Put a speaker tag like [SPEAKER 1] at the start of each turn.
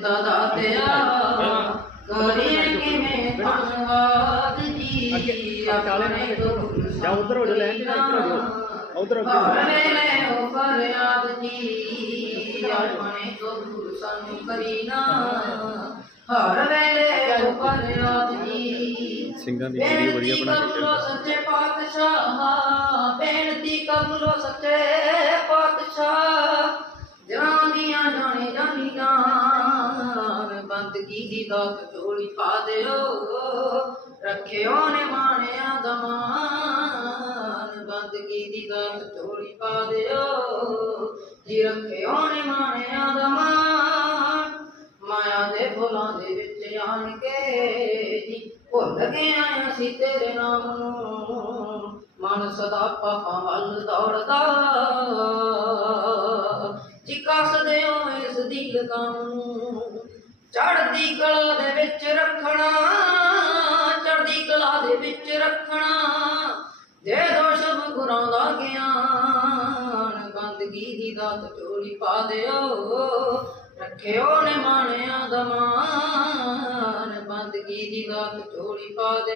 [SPEAKER 1] ਦਾਤ ਦਾਤਿਆ ਕਰੀਏ ਕਿਵੇਂ ਧੰਨਵਾਦ ਜੀ ਆਪਣੇ ਤੋਂ
[SPEAKER 2] ਜਾ ਉੱਧਰ ਹੋ ਜਾ, ਲੈਣ ਦੇ ਨਾ, ਇੱਧਰ ਹੋ ਜਾ। ਉੱਧਰ ਹੋ ਜਾ।
[SPEAKER 1] ਹਰ ਵੇਲੇ ਉਹ ਫਰਿਆਦ ਜੀ ਆਪਣੇ ਤੋਂ ਦੂਰ ਸਾਨੂੰ ਕਰੀਨਾ ਹਰ ਜੀ
[SPEAKER 2] ਸਿੰਘਾਂ ਦੀ ਵੀਡੀਓ ਬੜੀਆ ਬਣਾ ਕੇ
[SPEAKER 1] ਕਬਲੋ ਸੱਚੇ ਪਾਤਸ਼ਾਹ ਬੇਨਤੀ ਕਬਲੋ ਸੱਚੇ ਪਾਤਸ਼ਾਹ। ਜਾਨ ਦੀਆਂ ਜਾਣੇ ਜਾਨੀ ਜਾਨ ਬੰਦਗੀ ਦੀ ਦਾਤ ਝੋਲੀ ਪਾ ਦਿਓ ਰੱਖਿਓ ਨੇ ਮਾਣਿਆ ਦਮਾਨ ਬੰਦਗੀ ਦੀ ਦਾਤ ਝੋਲੀ ਪਾ ਦਿਓ ਜੀ ਰੱਖਿਓ ਨੇ ਮਾਣਿਆ ਦਮਾਨ ਮਾਇਆ ਦੇ ਫੁੱਲਾਂ ਦੇ ਵਿੱਚ ਆਣ ਕੇ ਜੀ ਭੁੱਲ ਗਿਆ ਅਸੀਂ ਤੇਰੇ ਨਾਮ। ਨੂੰ ਮਨ ਸਦਾ ਪਾਪਾਂ ਵੱਲ ਦੌੜਦਾ। ਜੀ ਕੱਸਦੇ ਇਸ ਦੀ ਲਗਾਮ ਨੂੰ ਚੜ੍ਹਦੀ ਕਲਾ ਦੇ ਵਿੱਚ ਰੱਖਣਾ ਚੜਦੀ ਕਲਾ ਦੇ ਵਿੱਚ ਰੱਖਣਾ। ਜੇ ਦੋਸ਼ ਸ਼ਬ ਗੁਰਾਂ ਦਾ ਗਿਆਨ ਬੰਦਗੀ ਦੀ ਦਾਤ ਝੋਲੀ ਪਾ ਦਿਓ। ਰੱਖਿਓ ਨੇ ਮਾਣਿਆ ਦਮਾਨ ਬੰਦਗੀ ਦੀ ਦਾਤ ਝੋਲੀ ਪਾ ਦੇ